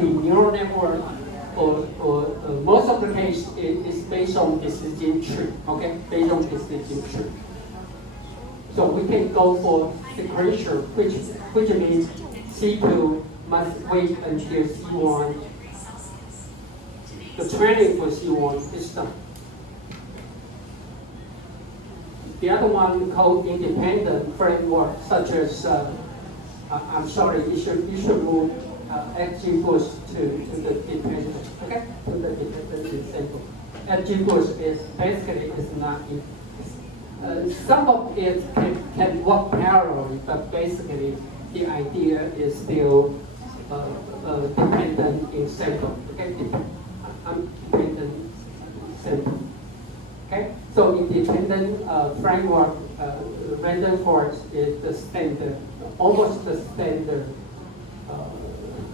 the neural network, or most of the case is based on decision tree, okay? Based on decision tree. So we can go for sequential, which means C2 must wait until C1. The training for C1 is done. The other one called independent framework, such as I'm sorry, you should move XGBoost to the dependent, okay? To the dependent example. XGBoost is basically is not. Some of it can work parallelly, but basically the idea is still dependent example. Okay, dependent example. Okay, so independent framework random forest is the standard, almost the standard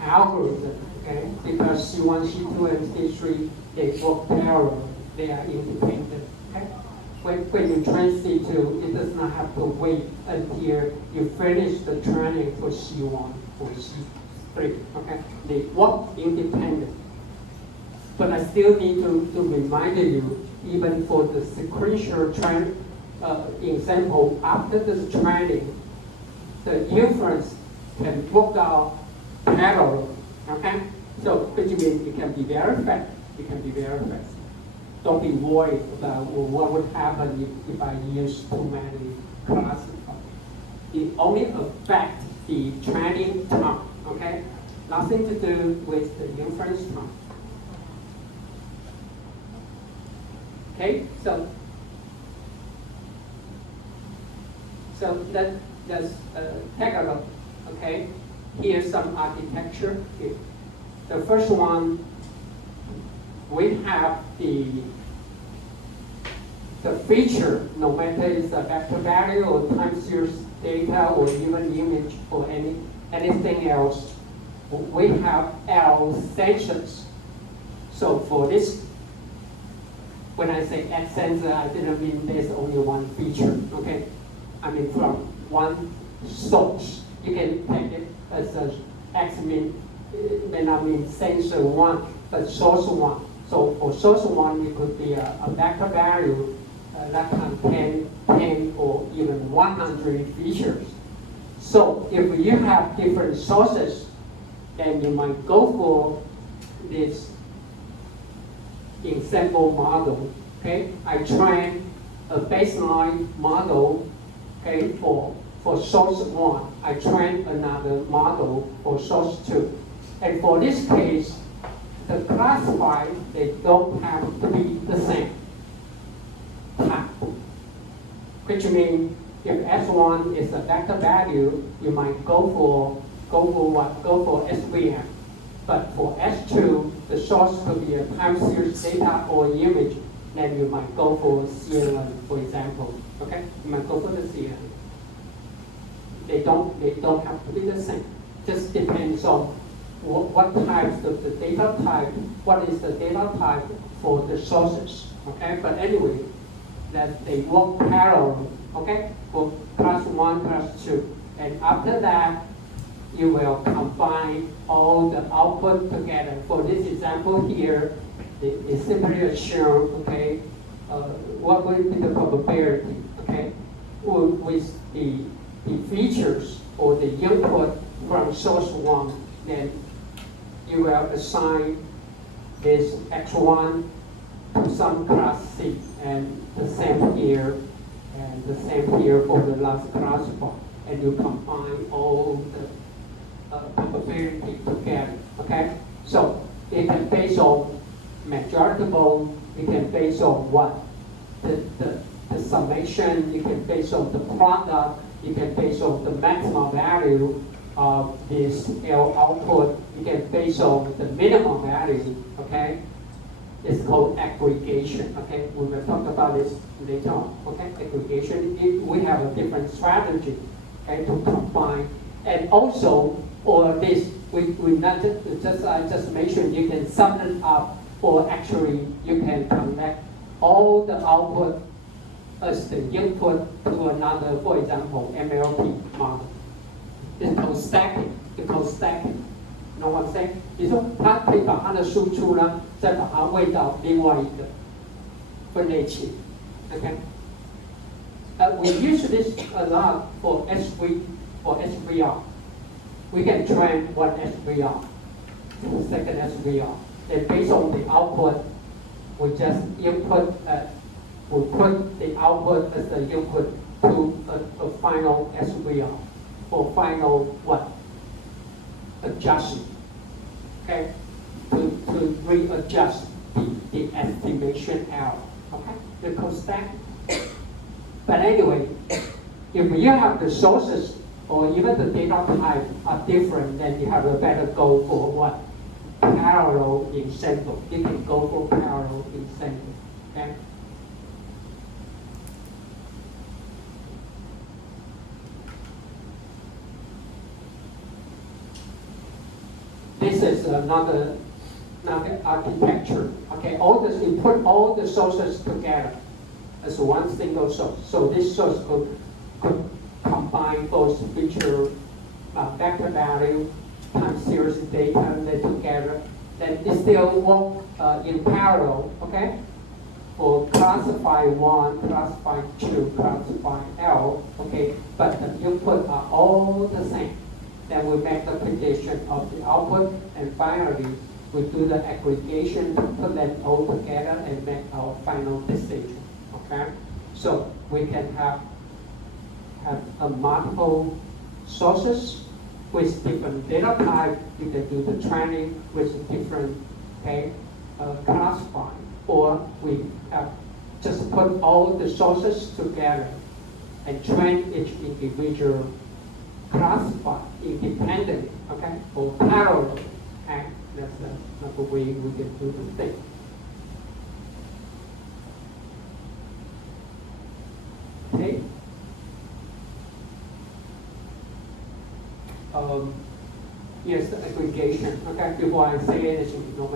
algorithm. Okay, because C1, C2, and C3 they work parallel, they are independent. Okay. When you train C2, it does not have to wait until you finish the training for C1 or C3. Okay, they work independent. But I still need to remind you, even for the sequential train example, after this training, the inference can work out parallel. Okay, so which means it can be very fast. It can be very fast. Don't be worried about what would happen if I use too many classes. It only affects the training time, okay? Nothing to do with the inference time. Okay, so let's take a look, okay? Here's some architecture here. The first one, we have the feature, no matter it's a vector value or time series data or even image or anything else, we have L sections. So for this, when I say X sensor, I didn't mean there's only one feature, okay? I mean from one source. You can take it as a X may not mean sensor one, but source one. So for source one, it could be a vector value that contains 10 or even 100 features. So if you have different sources, then you might go for this ensemble model. Okay, I train a baseline model. Okay, for source one, I train another model for source two, and for this case, the classifier, they don't have to be the same type. Which means if S1 is a vector value, you might go for what? Go for SVM. But for S2, the source could be a time series data or image, then you might go for CNN, for example. Okay? You might go for the CNN. They don't have to be the same. Just depends on what types of the data type, what is the data type for the sources, okay? But anyway, that they work parallel, okay? For class 1, class 2. And after that, you will combine all the output together. For this example here, it simply assumes, okay, what will be the probability, okay? With the features or the input from source 1, then you will assign this X1 to some class C, and the same here, and the same here for the last classifier. And you combine all the probability together, okay? So it can base on majoritable, it can base on what? The summation, you can base on the product, you can base on the maximum value of this L output, you can base on the minimum value, okay? It's called aggregation, okay? We will talk about this later on, okay? Aggregation, we have a different strategy, okay, to combine. And also, or this, we not just I just mentioned, you can sum it up, or actually you can connect all the output as the input to another, for example, MLP model. It's called stacking. It's called stacking. know what I'm saying？ 比如说，它可以把它的输出呢，再把它喂到另外一个分类器。OK？ we use this a lot for SVR. We can train one SVR, second SVR. Then based on the output, we just input. We put the output as the input to a final SVR for final what? Adjustment. Okay? To readjust the estimation error. Okay? Because that. But anyway, if you have the sources or even the data type are different, then you have a better go for what? Parallel ensemble. You can go for parallel ensemble. Okay? This is another architecture. Okay, you put all the sources together as one single source. So this source could combine both feature vector value times series data together. Then it still work in parallel. Okay, for classify 1, classify 2, classify L. Okay, but the input are all the same. Then we make the prediction of the output, and finally we do the aggregation, put them all together, and make our final decision. Okay, so we can have a multiple sources with different data type. You can do the training with different classify, or we have just put all the sources together and train each individual classify independently, okay, or parallel, and that's another way we can do the thing. Okay. Yes, the aggregation. Okay, before I say anything, no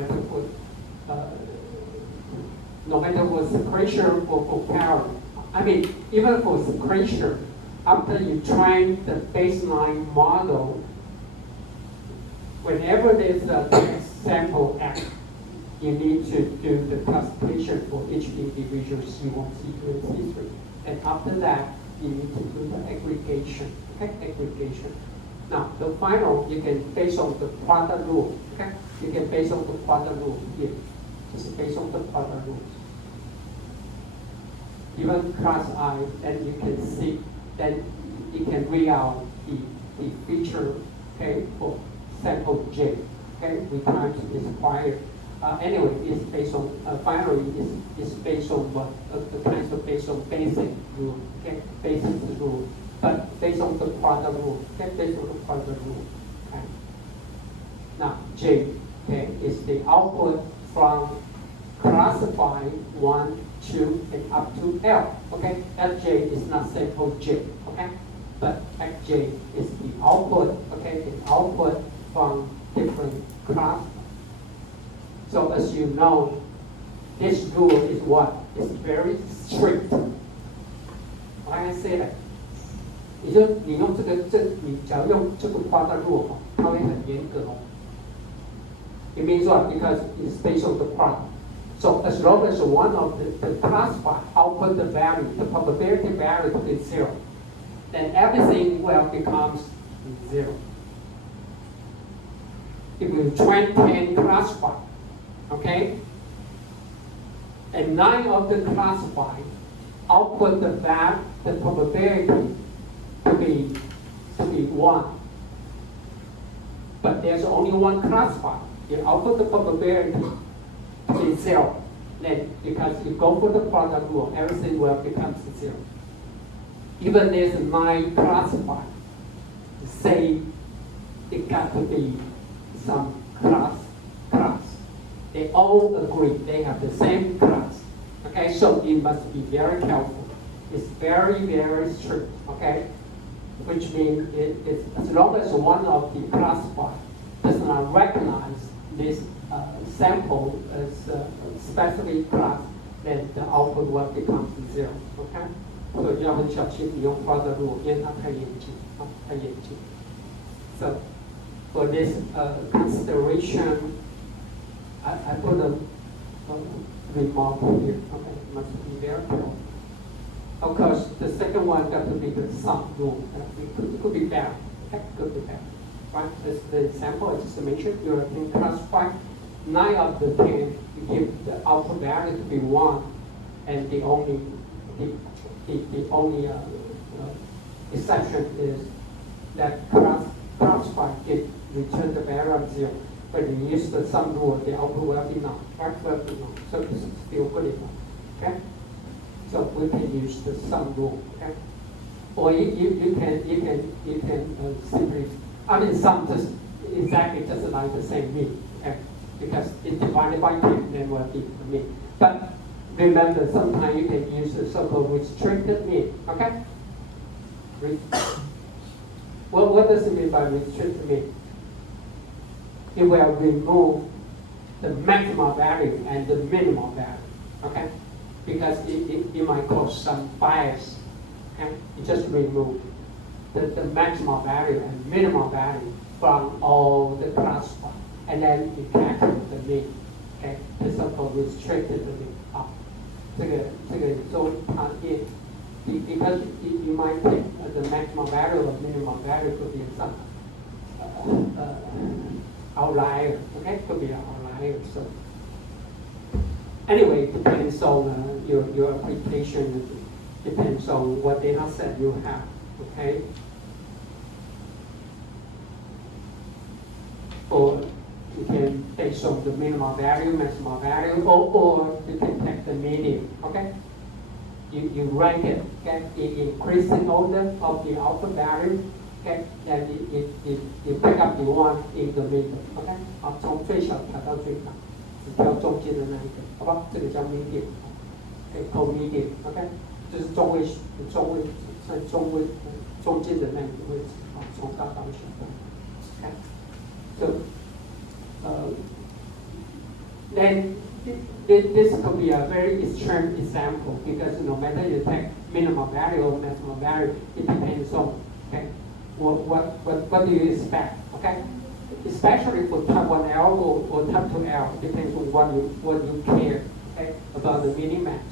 matter what sequential or for parallel. I mean, even for sequential, after you train the baseline model, whenever there's a text sample X, you need to do the classification for each individual C1, C2, and C3. And after that, you need to do the aggregation. Okay, aggregation. Now, the final, you can base on the product rule. Okay, you can base on the product rule here. Just based on the product rules. Even class I, then you can see. Then you can read out the feature, okay, for sample J, okay, with times is required. Anyway, it's based on, finally, it's based on what, the kinds of based on basic rule, okay, basic rule, but based on the product rule, okay, based on the product rule, okay. Now, J, okay, is the output from classify 1, 2, and up to L. Okay, Fj is not sample J. Okay, but Fj is the output. Okay, the output from different classes. So as you know, this rule is what? It's very strict. Why I say that? 你用你只要用这个 product rule 它会很严格哦。It means what? Because it's based on the product. So as long as one of the classifier output the value, the probability value is 0, then everything will becomes 0. If we train 10 classifier, okay, and 9 of the classifier output the value, the probability to be 1, but there's only one classifier. You output the probability is 0, then because you go for the product rule, everything will become 0. Even there's 9 classified, say it got to be some class. They all agree they have the same class. Okay, so you must be very careful. It's very, very strict. Okay, which means it's as long as one of the classified does not recognize this sample as a specific class, then the output will become 0. Okay? 所以要很小心你用 product rule， 因为它太严谨，太严谨。So for this consideration, I put a remark here. Okay, must be very careful. Of course, the second one got to be the sum rule. It could be bad. Okay, could be bad. Right? As the example I just mentioned, you can classify 9 of the 10. You give the output value to be 1, and the only exception is that classify it return the value of 0. But you use the sum rule, the output will be none. Right? Will be none. So this is still good enough. Okay? So we can use the sum rule. Okay? Or you can simply, I mean, sum just exactly just like the same mean. Okay? Because it's divided by 10, then will be the mean. But remember, sometimes you can use the so-called restricted mean. Okay? Well, what does it mean by restricted mean? It will remove the maximum value and the minimum value. Okay? Because it might cause some bias. Okay? You just remove the maximum value and minimum value from all the classified. And then you calculate the mean. Okay? The so-called restricted mean. 这个中它也 because you might take the maximum value or minimum value could be some outlier. Okay? Could be an outlier. So anyway, it depends on your application. Depends on what data set you have. Okay? Or you can based on the minimum value, maximum value, or you can take the median. Okay? You rank it, okay, in increasing order of the output value. Okay? And you pick up the one in the middle. Okay? 好，从最小调到最大，只挑中间的那一个，好吧？这个叫 median。Okay, called median. OK， 就是中位中间的那个位置，好，从大到小。OK， so then this could be a very extreme example because no matter you take minimum value or maximum value, it depends on what do you expect? Okay, especially for type 1L or type 2L, depends on what you care. Okay, about the minimax.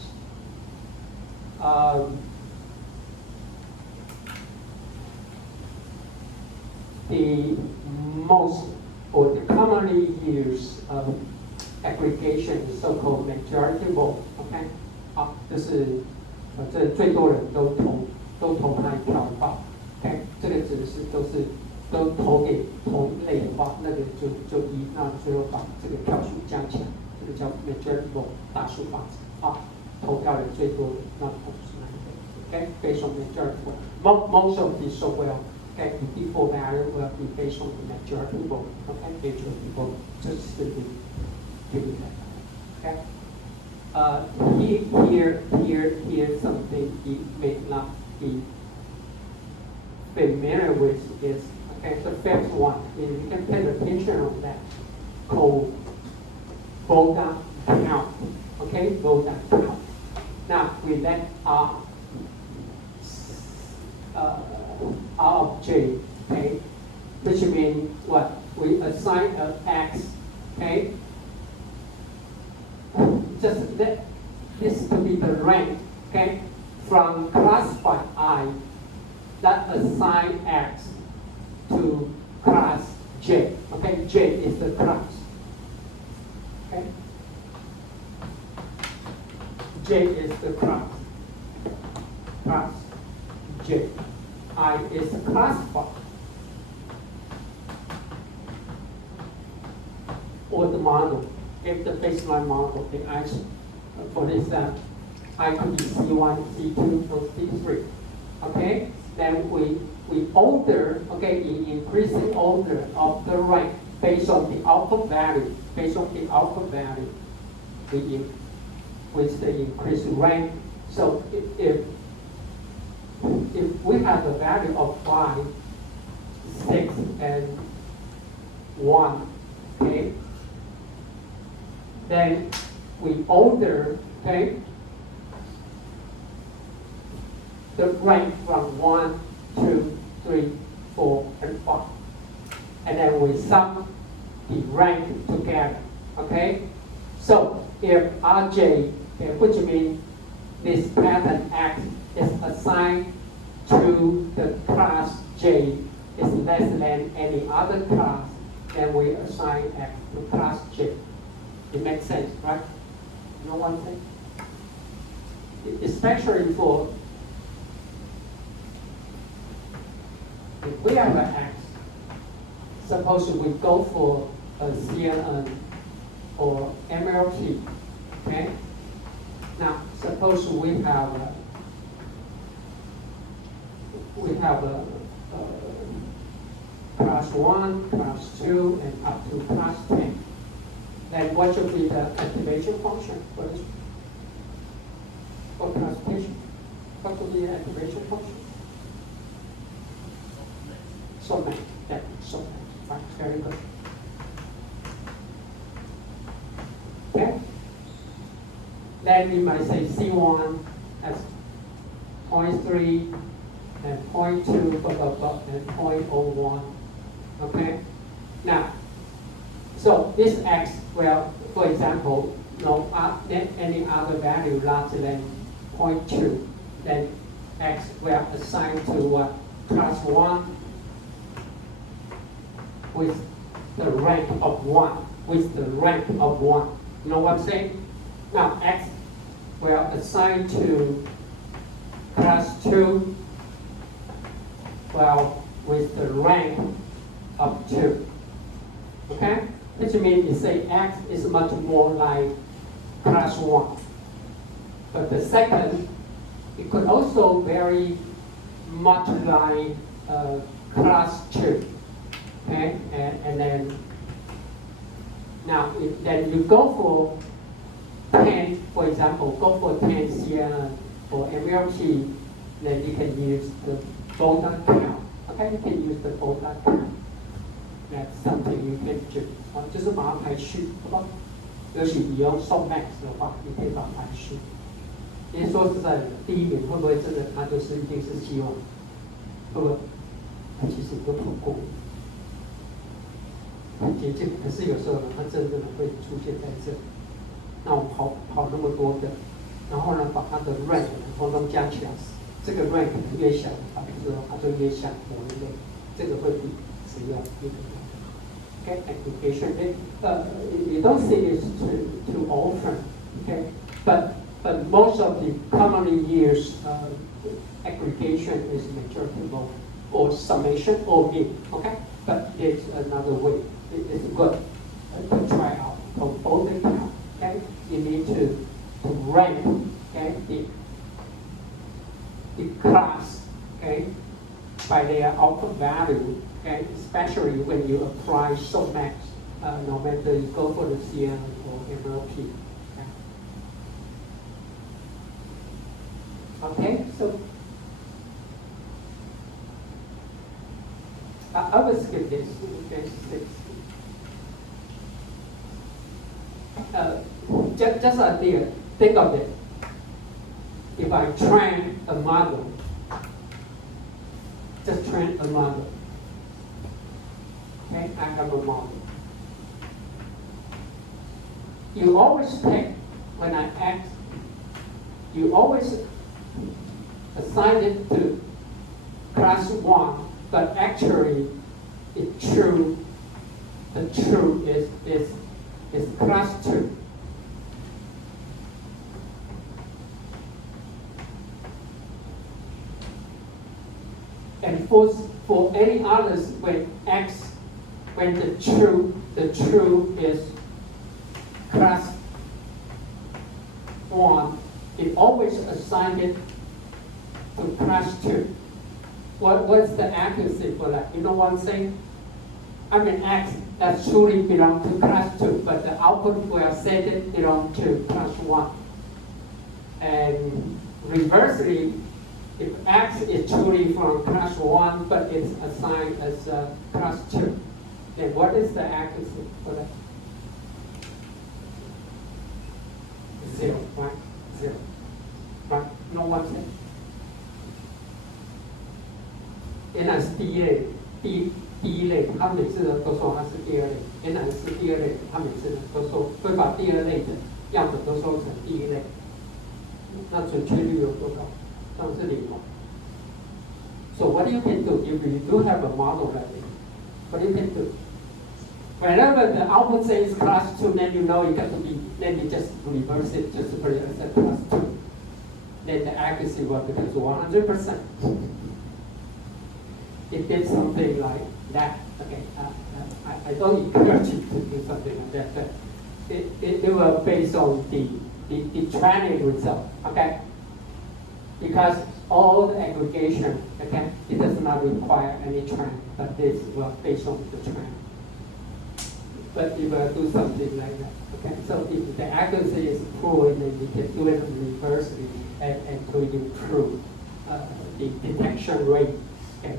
The most or the commonly used aggregation is so-called majority vote. OK， 好，就是这最多人都投那一票的话 ，OK， 这个指的是都投给同一类的话，那个就那最后把这个票数加起来，这个叫 majority vote 大数法则啊，投票人最多的那投是哪一个 ？OK， based on majority vote. Most of the software. Okay, the default value will be based on the majority vote. Okay, majority vote just to be given that. Okay. Here something you may not be familiar with is okay. The first one is you can pay attention on that called vote count. Okay, vote count. Now with that R of J, okay, which means what? We assign an X, okay? Just let this to be the rank, okay? From classified I, that assign X to class J, okay? J is the class, okay? J is the class J. I is classified or the model. If the baseline model, the I, for example, I could be C1, C2, or C3. Okay, then we order, okay, in increasing order of the rank based on the output value. Based on the output value, with the increased rank. So if we have a value of 5, 6, and 1, okay, then we order, okay, the rank from 1, 2, 3, 4, and 5. and then we sum the rank together, okay? So if Rj, okay, which means this pattern X is assigned to the class J is less than any other class, then we assign X to class J. It makes sense, right? You know what I'm saying? Especially for, if we have an X, suppose we go for a CNN or MLT, okay? Now, suppose we have a class 1, class 2, and up to class 10. Then what should be the activation function for this? For classification? What should be the activation function? Softmax. Yeah, softmax. Right, very good. Okay? Then we might say C1 as 0.3 and 0.2, blah, blah, blah, and 0.01. Okay? Now, so this X, well, for example, no any other value larger than 0.2, then X will assign to what? Class 1 with the rank of 1, with the rank of 1. You know what I'm saying? Now, X will assign to class 2, well, with the rank of 2. Okay? Which means you say X is much more like class 1. But the second, it could also very much like class 2. Okay? And then, now, then you go for 10, for example, go for 10 CNN or MLT, then you can use the boson count. Okay? You can use the boson count. That's something you can do. 就是把它排序，好吧？尤其你用 softmax 的话，你可以把它排序。因为说实在的，第一名会不会真的它就是一定是希望？会不会？它其实也都跑过，很接近。可是有时候呢，它真正的会出现在这里。那我跑那么多的，然后呢，把它的 rank 统统加起来，这个 rank 越小的话，之后它就越像某一类，这个会比只要一个。Okay, aggregation. You don't see this too often, okay? But most of the commonly used aggregation is majority mode or summation or mean, okay? But it's another way. It's good to try out for both accounts, okay? You need to rank, okay, the class, okay, by their output value. Okay, especially when you apply softmax, no matter you go for the CN or MLP. Okay, so I will skip this. Okay, just an idea. Think of it. If I train a model, just train a model. Okay, I have a model. You always pick, when I ask, you always assign it to class 1, but actually it's true, the true is class 2. And for any others, when the true is class 1, it always assigns it to class 2. What's the accuracy for that? You know what I'm saying? I mean, X that truly belongs to class 2, but the output will set it belong to class 1. And reversely, if X is truly from class 1, but it's assigned as class 2, then what is the accuracy for that? 0, right? 0. Right? No one said. 原来是第一类，它他每次呢都说他是第二类，原来是第二类，他每次呢都说会把第二类的样本都收成第一类，那准确率有多高？当然是0嘛。So what you can do if you do have a model like this? What you can do? Whenever the output says class 2, then you know it got to be, then you just reverse it, just put it as a class 2. Then the accuracy will become 100%. It did something like that. Okay, I don't encourage you to do something like that. But it will based on the training result. Okay, because all the aggregation, okay, it does not require any training, but this will based on the training. But you will do something like that. Okay, so if the accuracy is poor, then you can do it reversely and to improve the detection rate. Okay,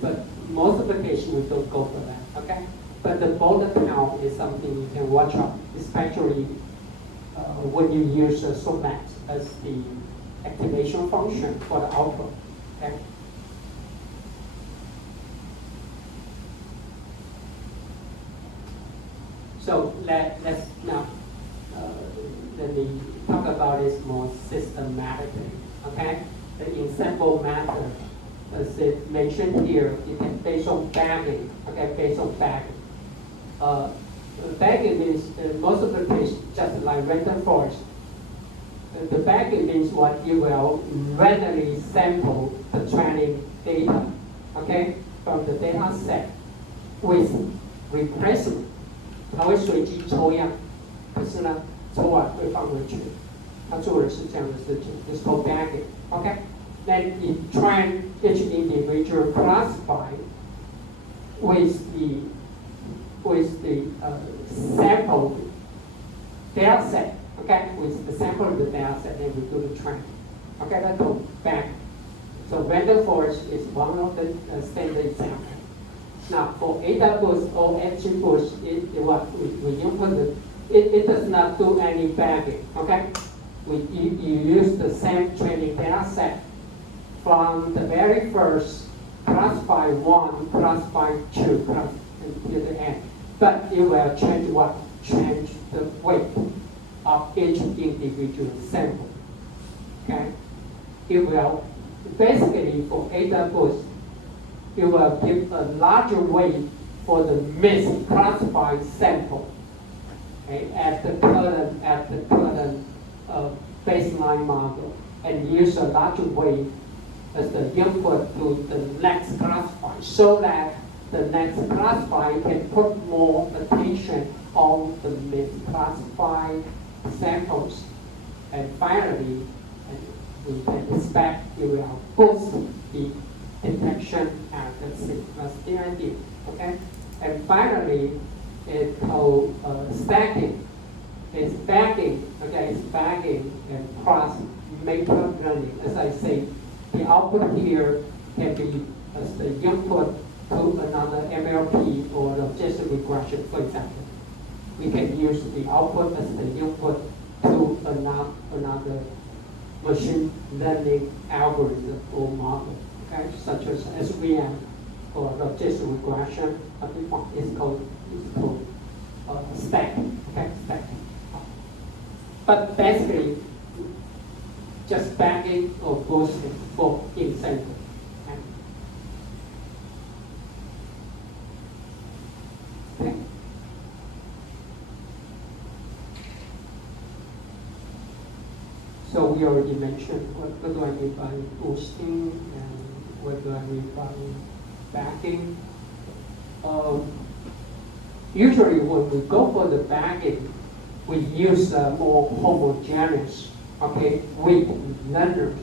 but most of the cases we don't go for that. Okay, but the border count is something you can watch out, especially when you use SOMAX as the activation function for the output. Okay. So let's now let me talk about this more systematically. Okay, the ensemble method, as it mentioned here, it can based on bagging. Okay, based on bagging. Bagging means most of the case just like random forest. The bagging means what you will randomly sample the training data, okay, from the data set with replacement. 它会随机抽样，可是呢，抽完会放回去。他做的是这样的事情 ，it's called bagging. Okay, then you train each individual classify with the sample data set. Okay, with the sample of the data set, then we do the training. Okay, that's called bagging. So random forest is one of the standard examples. Now, for AWS or XGBoost, we input it does not do any bagging. Okay, you use the same training data set from the very first classify 1, classify 2, until the end. But it will change what? Change the weight of each individual sample. Okay, it will basically for AWS. It will give a larger weight for the misclassified sample, okay, at the current baseline model, and use a larger weight as the input to the next classifier, so that the next classifier can put more attention on the misclassified samples, and finally, we can expect it will boost the detection accuracy. That's the idea. Okay, and finally, it's called stacking. It's bagging. Okay, it's bagging and cross matrix learning. As I say, the output here can be as the input to another MLP or logistic regression, for example. We can use the output as the input to another machine learning algorithm or model. Okay, such as SVM or logistic regression, it's called stack. Okay, stack. But basically, just bagging or boosting for incentive. Okay. So we already mentioned what do I mean by boosting and what do I mean by bagging. Usually when we go for the bagging, we use more homogeneous, okay, weak learners.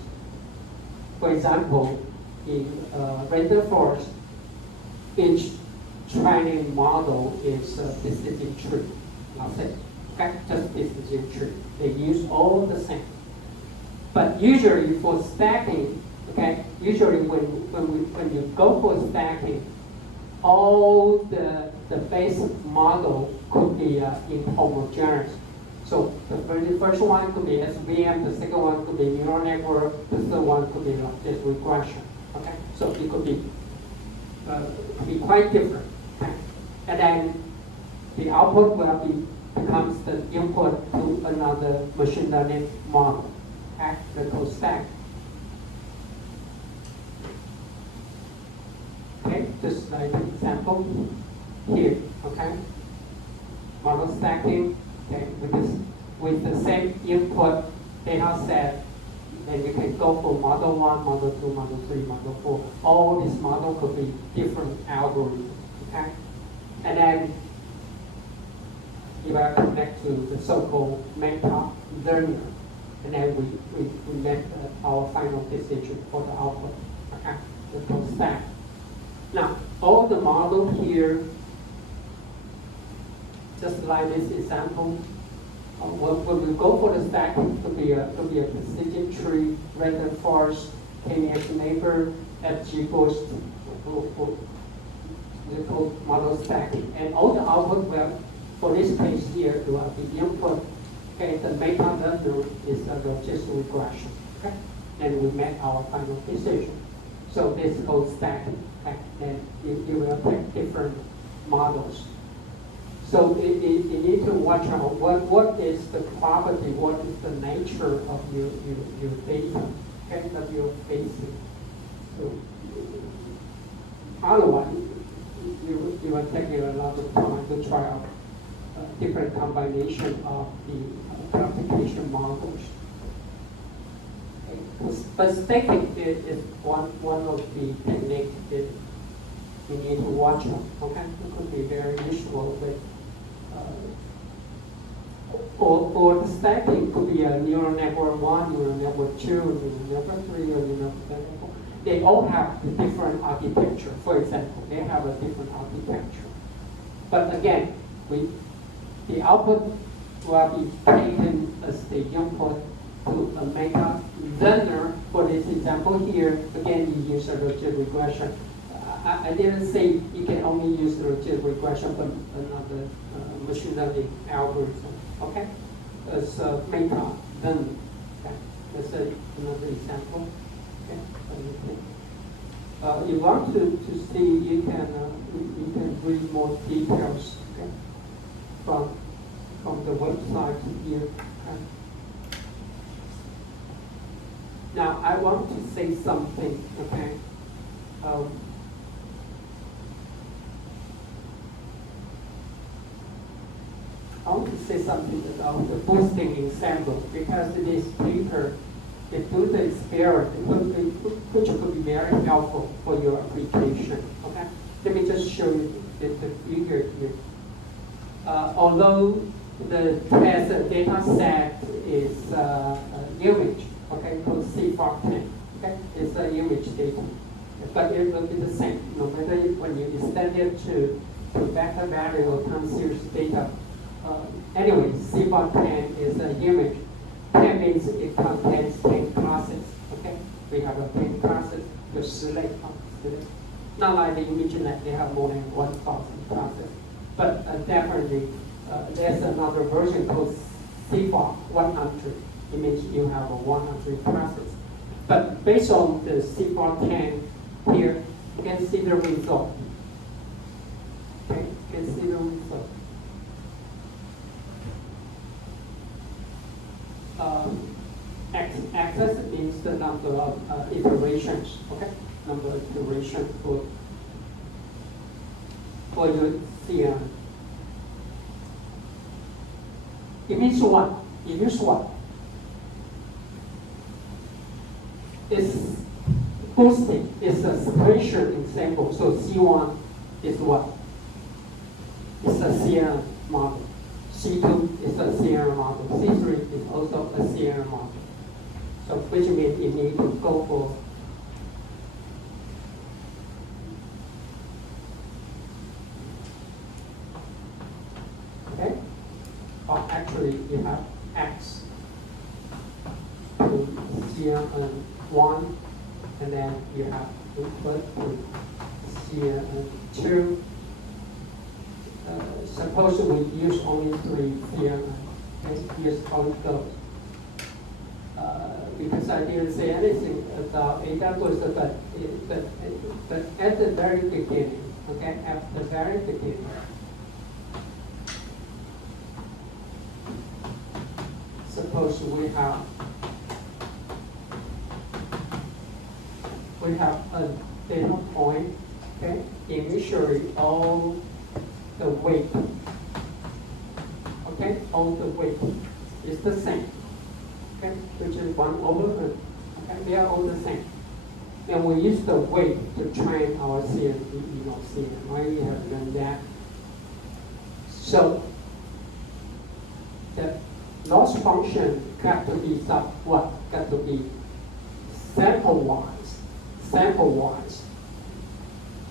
For example, in random forest, each training model is a decision tree. That's it. Okay, just decision tree. They use all the same. But usually for stacking, okay, usually when you go for stacking, all the base model could be inhomogeneous. So the first one could be SVM, the second one could be neural network, the third one could be logistic regression. Okay, so it could be be quite different. Okay? And then the output will becomes the input to another machine learning model, okay? The code stack. Okay, just like an example here, okay? Model stacking, okay, with the same input data set, and you can go for model 1, model 2, model 3, model 4. All these models could be different algorithms, okay? And then you will connect to the so-called meta learner, and then we make our final decision for the output, okay? The code stack. Now, all the model here, just like this example, when we go for the stack, it could be a precision tree, random forest, KNX neighbor, FG boost, the code model stack, and all the output will, for this case here, will be input. Okay, the meta learner is a logistic regression. Okay, and we make our final decision. So this code stack, okay, and you will pick different models. So you need to watch out what is the property, what is the nature of your data, okay, that you're facing. So otherwise, you will take a lot of time to try out different combination of the application models. Okay. But stacking is one of the techniques that you need to watch out. Okay, it could be very useful with. Or the stacking could be a neural network 1, neural network 2, neural network 3, or neural network 4. They all have a different architecture. For example, they have a different architecture. But again, the output will be taken as the input to a meta learner. For this example here, again, you use a logistic regression. I didn't say you can only use the logistic regression, but another machine learning algorithm, okay? As a meta learner, okay? That's another example, okay? You want to see, you can read more details, okay? From the website here, okay? Now, I want to say something, okay? I want to say something about the boosting ensemble, because this paper, they do the experiment, which could be very helpful for your application. Okay, let me just show you the figure here. Although the test data set is image, okay, called C14, okay, it's an image data, but it will be the same no matter when you extend it to vector value or time series data. Anyway, C14 is an image. 10 means it contains 10 classes. Okay, we have 10 classes. There's 10 classes. Not like the ImageNet, they have more than 1,000 classes. But definitely, there's another version called CFOC 100. It means you have 100 classes. But based on the C14 here, you can see the result. Okay, you can see the result. Axis means the number of iterations, okay? Number of iterations for your CM. It means what? It means what? It's boosting, it's a sequential ensemble. So C1 is what? It's a CM model. C2 is a CM model. C3 is also a CM model. So which means you need to go for okay? Or actually you have X to CM1, and then you have input to CM2. Suppose we use only 3 CM, okay? Here's how it goes. because I didn't say anything about AWS, but at the very beginning, okay, at the very beginning, suppose we have a data point, okay, initially all the weight, okay, all the weight is the same, okay, which is 1/n, okay, they are all the same. And we use the weight to train our CNN, right? We have done that. So the loss function got to be what? Got to be sample-wise,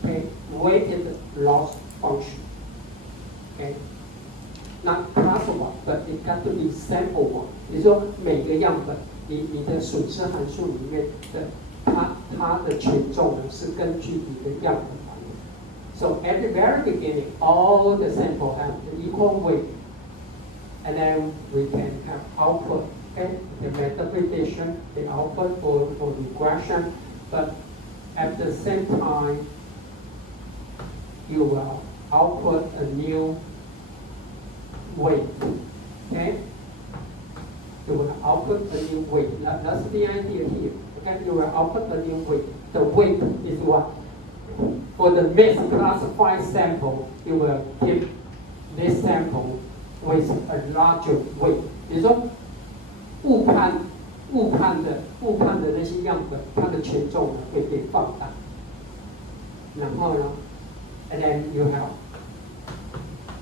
okay, weighted loss function, okay, not class-wise, but it got to be sample-wise。也就是说，每个样本，你的损失函数里面的它的权重呢是根据你的样本来的。So at the very beginning, all the sample have the equal weight, and then we can have output, okay, the method prediction, the output for regression, but at the same time, you will output a new weight, okay? You will output a new weight. That's the idea here. Okay, you will output a new weight. The weight is what? For the misclassified sample, you will give this sample with a larger weight. 也就是说，误判的那些样本，它的权重呢会被放大。然后呢 ，and then you have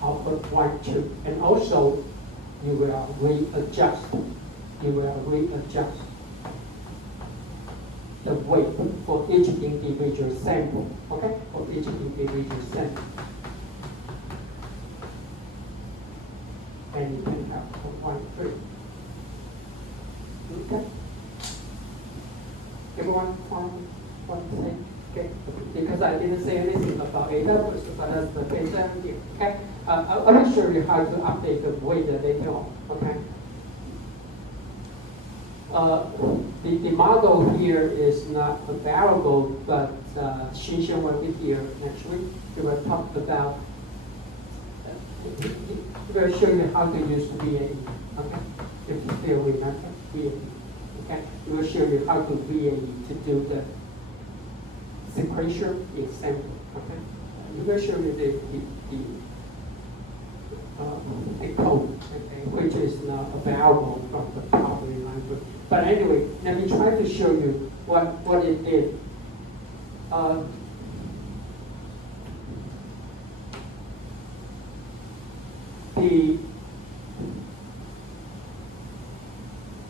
output 1, 2, and also you will readjust. You will readjust the weight for each individual sample. Okay, for each individual sample, and you can have 1, 3. Okay. Everyone want to say? Okay. Because I didn't say anything about AWS, but that's the case here. Okay. I will show you how to update the weight later on. Okay. The model here is not available, but Xinxian will be here next week. He will talk about, he will show you how to use VAE, okay? If you still remember VAE, okay? He will show you how to VAE to do the sequential example, okay? He will show you the code, okay, which is not available from the public library. But anyway, let me try to show you what it did.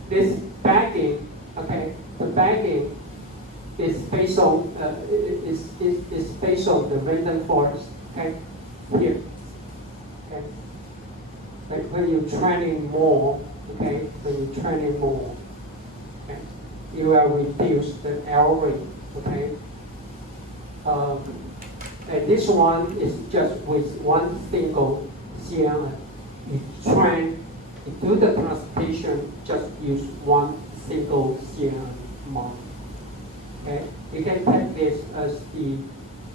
This bagging, okay, the bagging is based on is based on the random forest, okay, here, okay. Like when you're training more, okay, okay, you will reduce the error rate, okay. And this one is just with one single CNN. You do the translation, just use one single CNN model. Okay, you can take this as the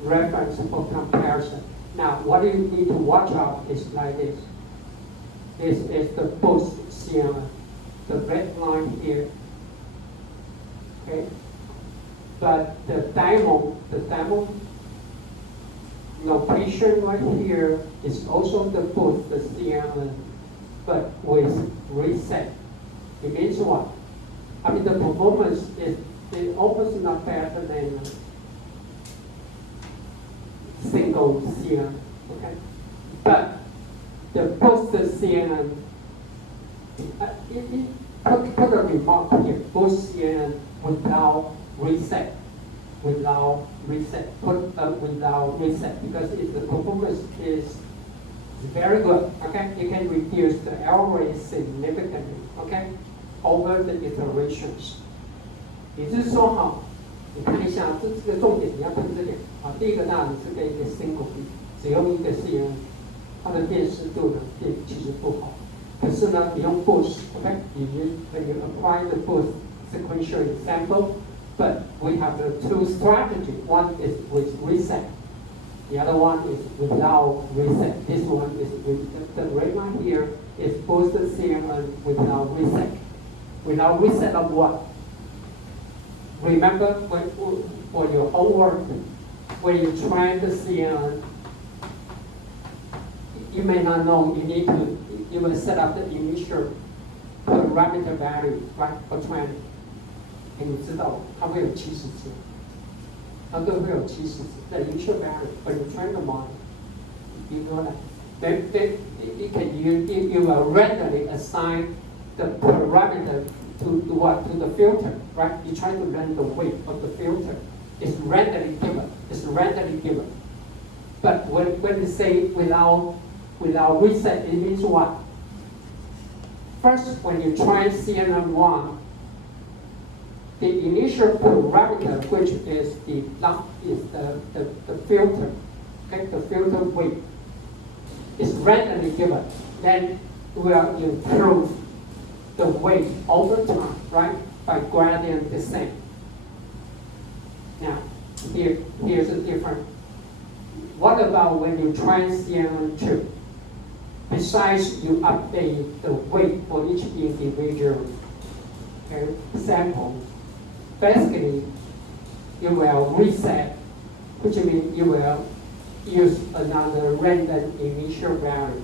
reference for comparison. Now, what you need to watch out is like this. This is the post CNN, the red line here. Okay, but the diamond notation right here is also the post the CNN, but with reset. It means what? I mean, the performance is almost not better than single CNN. Okay, but the post CNN, put a remark here, post CNN without reset, without reset, because the performance is very good. Okay, you can reduce the error rate significantly. Okay, over the iterations. 也就是说哈，你看一下这个重点，你要看这点啊。第一个当然是跟一个 single 比，只用一个 CNN，它的辨识度呢其实不好。可是是呢，你用 boost，OK， when you apply the boost sequential example，but we have the two strategies. One is with reset, the other one is without reset. This one is with the red line here is boosted CNN without reset. Without reset of what? Remember when, for your homework, when you try the CNN, you may not know you will set up the initial parameter value, right, for training. 你知道它会有起始值，它都会有起始值 the initial value when you train the model. You know that. Then you will randomly assign the parameter to what? To the filter, right? You try to learn the weight of the filter. It's randomly given. It's randomly given. But when you say without reset, it means what? First, when you try CNN1, the initial parameter, which is the filter, okay, the filter weight, is randomly given. Then we will improve the weight over time, right, by gradient descent. Now, here's a different. What about when you try CNN2? Besides, you update the weight for each individual sample. Basically, you will reset, which means you will use another random initial value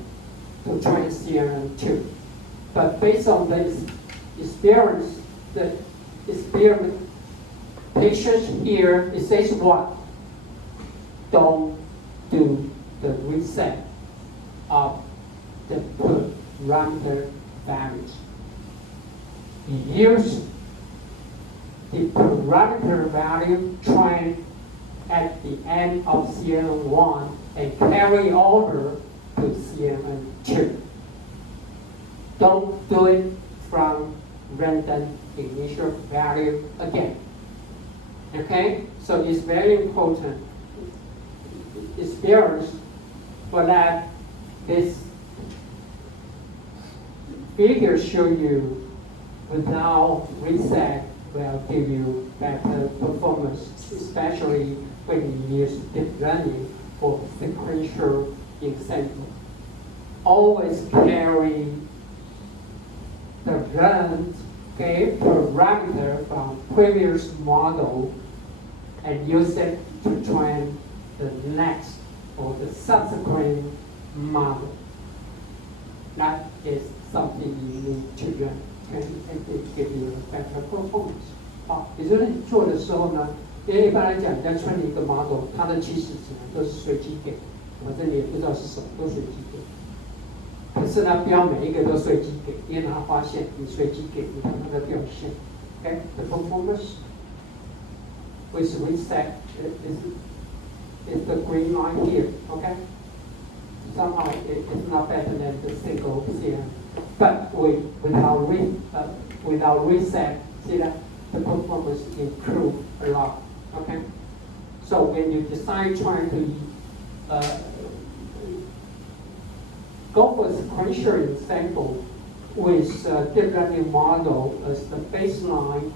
to train CNN2. But based on this experience, the experiment patients here, it says what? Don't do the reset of the parameter values. Use the parameter value trained at the end of CNN1 and carry over to CNN2. Don't do it from random initial value again. Okay? So it's very important experience for that this figure show you without reset will give you better performance, especially when you use deep learning for sequential example. Always carry the learned parameter from previous model and use it to train the next or the subsequent model. That is something you need to learn and it give you a better performance. 好，也就是你做的时候呢，因为一般来讲，你在train一个 model， 它的起始值呢都是随机给，反正你也不知道是什么，都随机给。可是呢，不要每一个都随机给，因为它发现你随机给，你看它的表现。Okay, the performance with reset is the green line here. Okay, somehow it's not better than the single CM, but without reset, see that the performance improve a lot. Okay, so when you decide trying to go for a sequential example with a deep learning model as the baseline,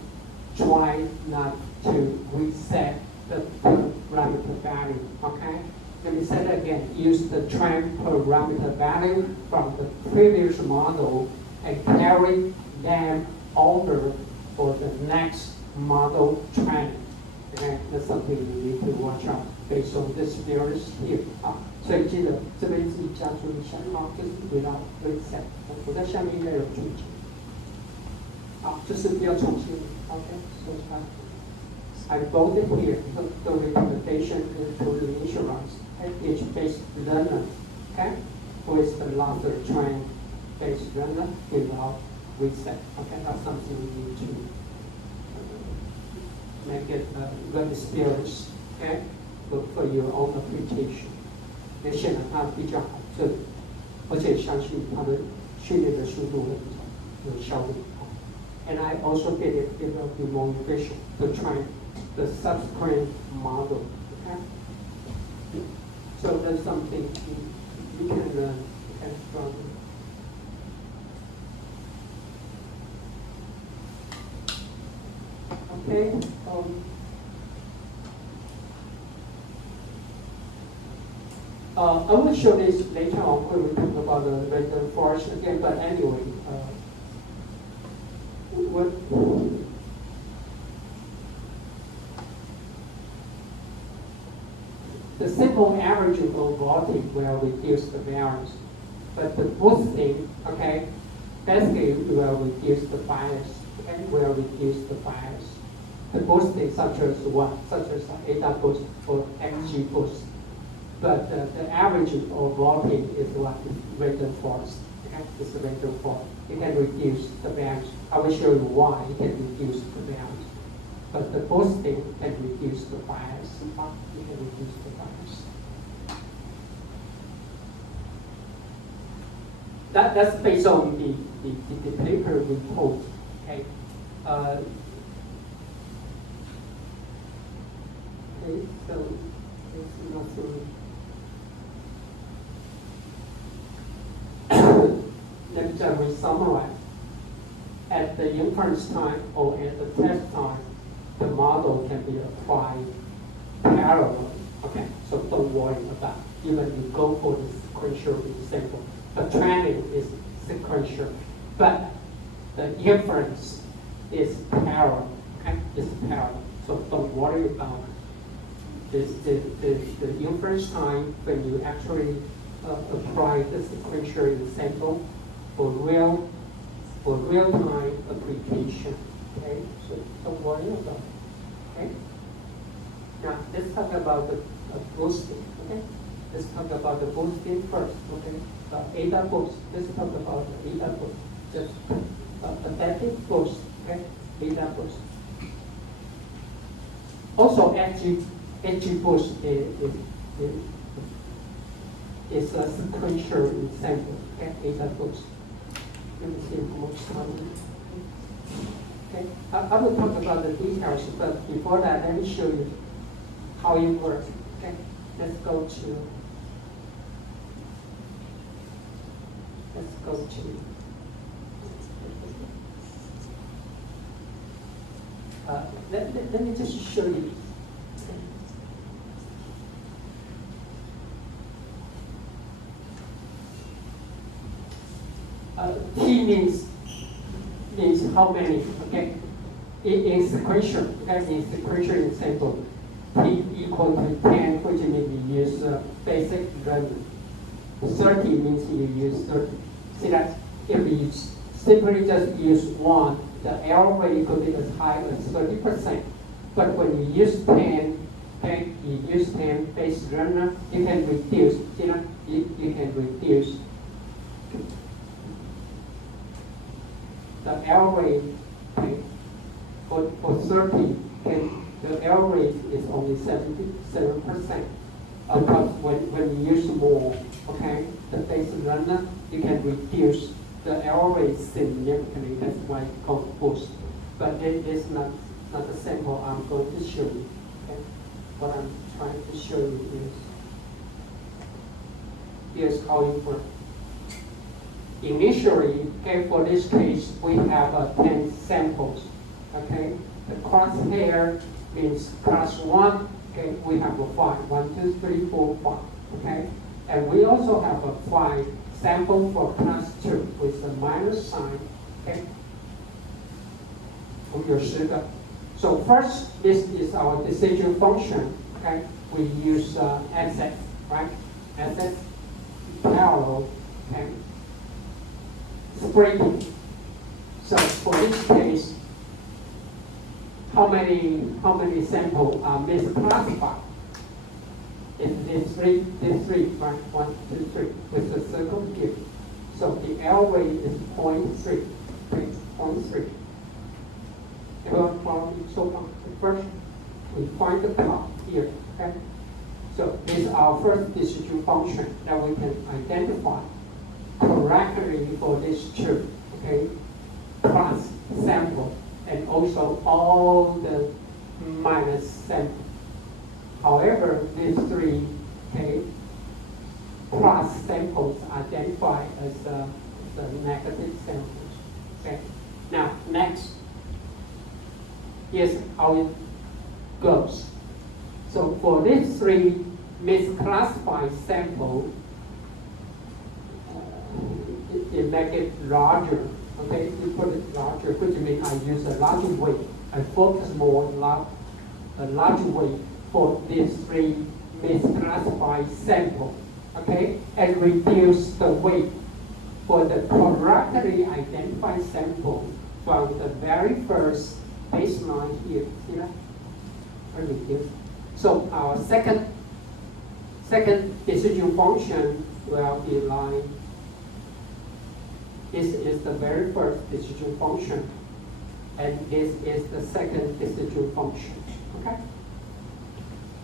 try not to reset the parameter value, okay? Let me say that again, use the train parameter value from the previous model and carry them over for the next model training. Okay, that's something you need to watch out based on this experience here. 所以记得这边自己加注一下，就是without reset。我在下面应该有注解。好，就是不要重新。Okay, so I voted here the recommendation to the insurance age-based learner, okay, with the larger train-based learner without reset. Okay, that's something we need to make it a good experience. Okay, look for your own application. 也显然它比较好，而且相信它的训练的速度会比较有效率。And I also get it will be more efficient to train the subsequent model. Okay, so that's something you can learn from Okay. I will show this later on when we talk about the random forest again, but anyway, what, the simple averaging of voting will reduce the variance, but the boosting, okay, basically will reduce the bias, okay, will reduce the bias. The boosting such as what? Such as eta boost or xg boost. But the average of voting is what is random forest. Okay? It's a random forest. It can reduce the variance. I will show you why it can reduce the variance. But the boosting can reduce the bias. It can reduce the bias. That's based on the paper report. Okay. Okay. So it's nothing. Let me summarize. At the inference time or at the test time, the model can be applied parallel. Okay, so don't worry about it. Even you go for the sequential example. The training is sequential, but the inference is parallel. Okay, it's parallel. So don't worry about it. The inference time when you actually apply the sequential example for real time application. Okay, so don't worry about it. Okay. Now let's talk about the boosting. Okay, let's talk about the boosting first. Okay, eta boost. Let's talk about the eta boost. Just adaptive boost. Okay, eta boost. Also, xg boost is a sequential example. Okay, eta boost. Let me see how much time. Okay, I will talk about the details, but before that, let me show you how it works. Okay, let's go to. Let me just show you. T means how many, okay? In sequential, okay, in sequential example, T equal to 10, which means you use basic random. 30 means you use 30. See that? If you simply just use 1, the error rate could be as high as 30%. But when you use 10, okay, you use 10 base runner, you can reduce, see that? You can reduce the error rate, okay, for 30, okay, the error rate is only 77%. But when you use more, okay, the base runner, you can reduce the error rate significantly. That's why it's called boost. But it is not the sample I'm going to show you. Okay? What I'm trying to show you is here's how it works. Initially, okay, for this case, we have 10 samples. Okay, the crosshair means class 1. Okay, we have a 5. 1, 2, 3, 4, 5. Okay, and we also have a 5 sample for class 2 with the minus sign. Okay, 我们有10个. So first, this is our decision function. Okay, we use SS, right? SS parallel. Okay. Splitting. So for this case, how many samples are misclassified? It's three, right? 1, 2, 3 with the circle here. So the error rate is 0.3. Okay, 0.3. Everyone follow me so far? First, we find the top here. Okay. So this is our first decision function that we can identify correctly for this two, okay, class sample, and also all the minus sample. However, these 3, okay, class samples identified as the negative samples. Okay. Now next, here's how it goes. So for these three misclassified samples, you make it larger. Okay, you put it larger, which means I use a larger weight. I focus more on a larger weight for these three misclassified samples. Okay, and reduce the weight for the correctly identified sample from the very first baseline here. See that? Reduce. So our second decision function will be like, this is the very first decision function, and this is the second decision function. Okay?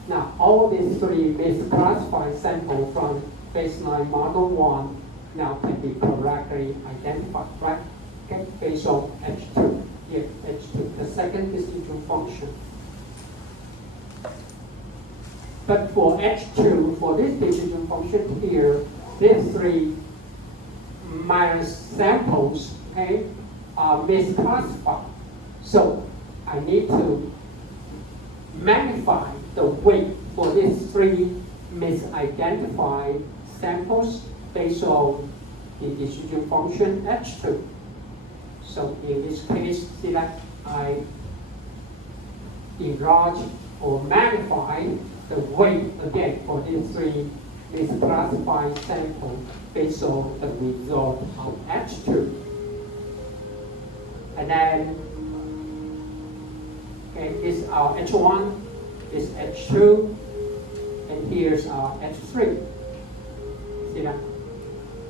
Now, all these three misclassified samples from baseline model 1 now can be correctly identified, right? Okay, based on H2. Here, H2, the second decision function. But for H2, for this decision function here, these three minus samples, okay, are misclassified. So I need to magnify the weight for these three misidentified samples based on the decision function H2. So in this case, see that I enlarge or magnify the weight again for these three misclassified samples based on the result of H2. And then, okay, this is our H1, this is H2, and here's our H3. See that?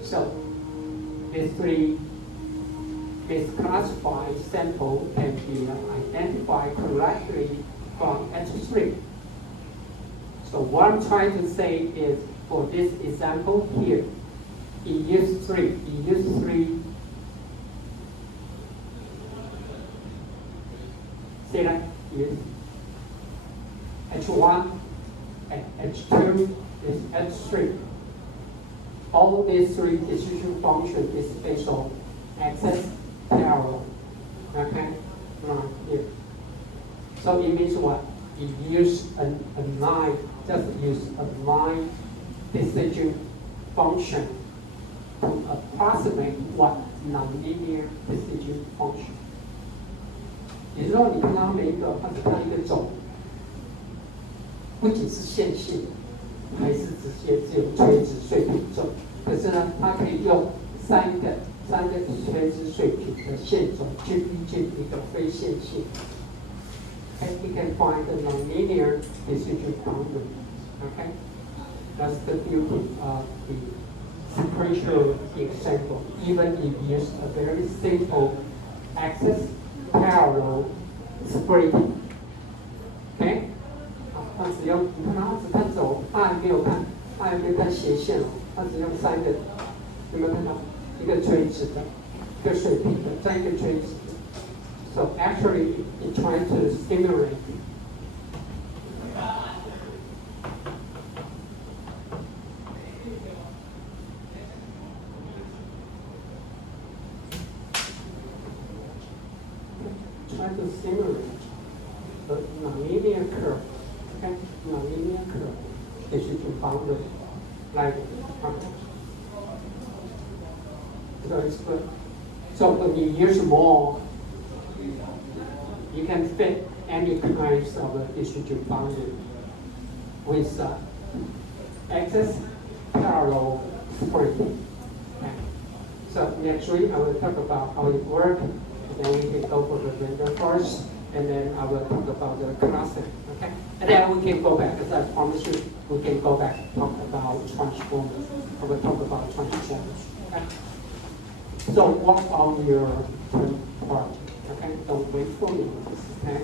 So, these three misclassified samples can be identified correctly from H3. So what I'm trying to say is, for this example here, in use 3, see that? Is H1 and H2 is H3. All these three decision functions is based on access parallel. Okay? Right here. So it means what? You use a line, just use a line decision function to approximate what nonlinear decision function. 也就是说，你看到每一个，它只看一个轴，不仅是线性，还是只有垂直水平轴。可是呢，它可以用三个垂直水平的线轴去逼近一个非线性。And we can find the nonlinear decision function. Okay, that's the beauty of the sequential example. Even if you use a very simple axis parallel splitting. Okay, 它只用你看它只看轴，它还没有看斜线哦，它只用三个，有没有看到？一个垂直的，一个水平的，再一个垂直的。So actually, it tries to stimulate. Try to simulate the nonlinear curve. Okay, nonlinear curve. It should be bounded like. So it's good. So when you use more, you can fit any kinds of decision boundary with axis parallel splitting. Okay. So next week I will talk about how it works, and then we can go for the render first, and then I will talk about the classic. Okay, and then we can go back, as I promised you, we can go back and talk about transformers. I will talk about transformers. Okay. So work on your part. Okay, don't wait for me. Okay.